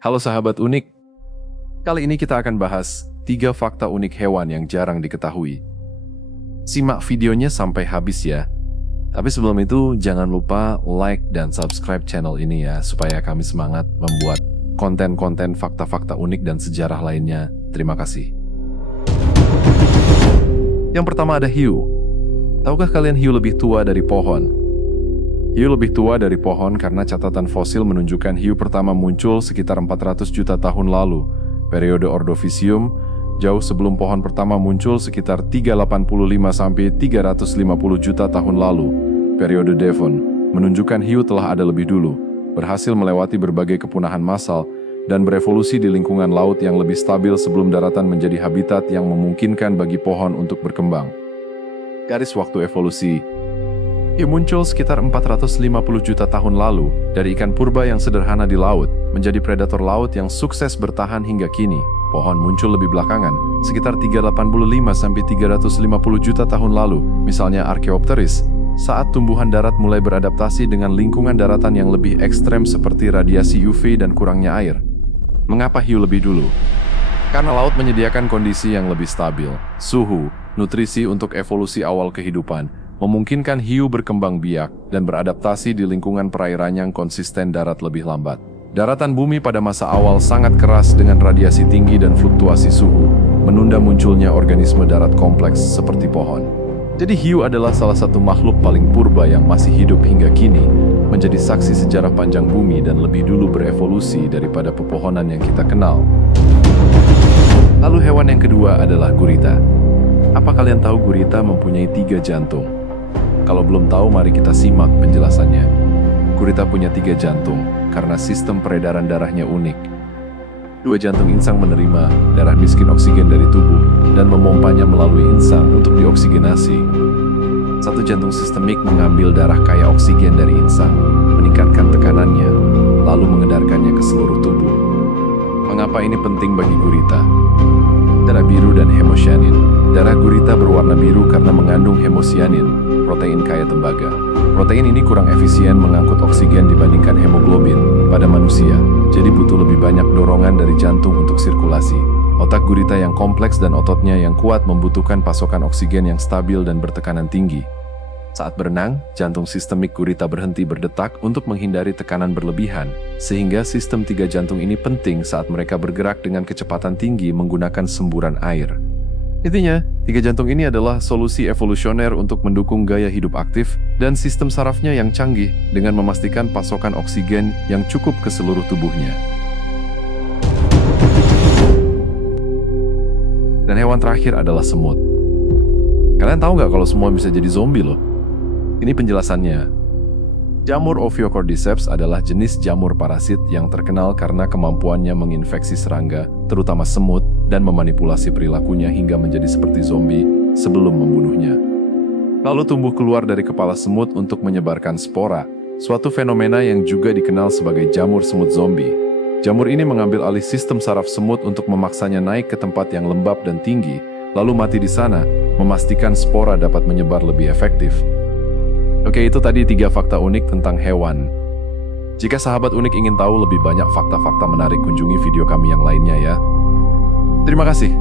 Halo sahabat unik, kali ini kita akan bahas 3 fakta unik hewan yang jarang diketahui. Simak videonya sampai habis ya. Tapi sebelum itu, jangan lupa like dan subscribe channel ini ya, supaya kami semangat membuat konten-konten fakta-fakta unik dan sejarah lainnya. Terima kasih. Yang pertama ada hiu. Tahukah kalian hiu lebih tua dari pohon? Hiu lebih tua dari pohon karena catatan fosil menunjukkan hiu pertama muncul sekitar 400 juta tahun lalu. Periode Ordovisium, jauh sebelum pohon pertama muncul sekitar 385-350 juta tahun lalu. Periode Devon menunjukkan hiu telah ada lebih dulu, berhasil melewati berbagai kepunahan massal, dan berevolusi di lingkungan laut yang lebih stabil sebelum daratan menjadi habitat yang memungkinkan bagi pohon untuk berkembang. Garis waktu evolusi. Hiu muncul sekitar 450 juta tahun lalu dari ikan purba yang sederhana di laut, menjadi predator laut yang sukses bertahan hingga kini. Pohon muncul lebih belakangan, sekitar 385-350 juta tahun lalu, misalnya Archaeopteryx, saat tumbuhan darat mulai beradaptasi dengan lingkungan daratan yang lebih ekstrem seperti radiasi UV dan kurangnya air. Mengapa hiu lebih dulu? Karena laut menyediakan kondisi yang lebih stabil, suhu, nutrisi untuk evolusi awal kehidupan, memungkinkan hiu berkembang biak dan beradaptasi di lingkungan perairan yang konsisten darat lebih lambat. Daratan bumi pada masa awal sangat keras dengan radiasi tinggi dan fluktuasi suhu, menunda munculnya organisme darat kompleks seperti pohon. Jadi hiu adalah salah satu makhluk paling purba yang masih hidup hingga kini, menjadi saksi sejarah panjang bumi dan lebih dulu berevolusi daripada pepohonan yang kita kenal. Lalu hewan yang kedua adalah gurita. Apa kalian tahu gurita mempunyai 3 jantung? Kalau belum tahu, mari kita simak penjelasannya. Gurita punya 3 jantung karena sistem peredaran darahnya unik. 2 jantung insang menerima darah miskin oksigen dari tubuh dan memompanya melalui insang untuk dioksigenasi. 1 jantung sistemik mengambil darah kaya oksigen dari insang, meningkatkan tekanannya, lalu mengedarkannya ke seluruh tubuh. Mengapa ini penting bagi gurita? Darah biru dan hemosianin. Darah gurita berwarna biru karena mengandung hemosianin, protein kaya tembaga. Protein ini kurang efisien mengangkut oksigen dibandingkan hemoglobin pada manusia, jadi butuh lebih banyak dorongan dari jantung untuk sirkulasi. Otak gurita yang kompleks dan ototnya yang kuat membutuhkan pasokan oksigen yang stabil dan bertekanan tinggi. Saat berenang, jantung sistemik gurita berhenti berdetak untuk menghindari tekanan berlebihan, sehingga sistem 3 jantung ini penting saat mereka bergerak dengan kecepatan tinggi menggunakan semburan air. Intinya, 3 jantung ini adalah solusi evolusioner untuk mendukung gaya hidup aktif dan sistem sarafnya yang canggih dengan memastikan pasokan oksigen yang cukup ke seluruh tubuhnya. Dan hewan terakhir adalah semut. Kalian tahu nggak kalau semua bisa jadi zombie loh? Ini penjelasannya. Jamur Ophiocordyceps adalah jenis jamur parasit yang terkenal karena kemampuannya menginfeksi serangga, terutama semut, dan memanipulasi perilakunya hingga menjadi seperti zombie sebelum membunuhnya. Lalu tumbuh keluar dari kepala semut untuk menyebarkan spora, suatu fenomena yang juga dikenal sebagai jamur semut zombie. Jamur ini mengambil alih sistem saraf semut untuk memaksanya naik ke tempat yang lembab dan tinggi, lalu mati di sana, memastikan spora dapat menyebar lebih efektif. Oke, itu tadi 3 fakta unik tentang hewan. Jika sahabat unik ingin tahu lebih banyak fakta-fakta menarik, kunjungi video kami yang lainnya ya. Terima kasih.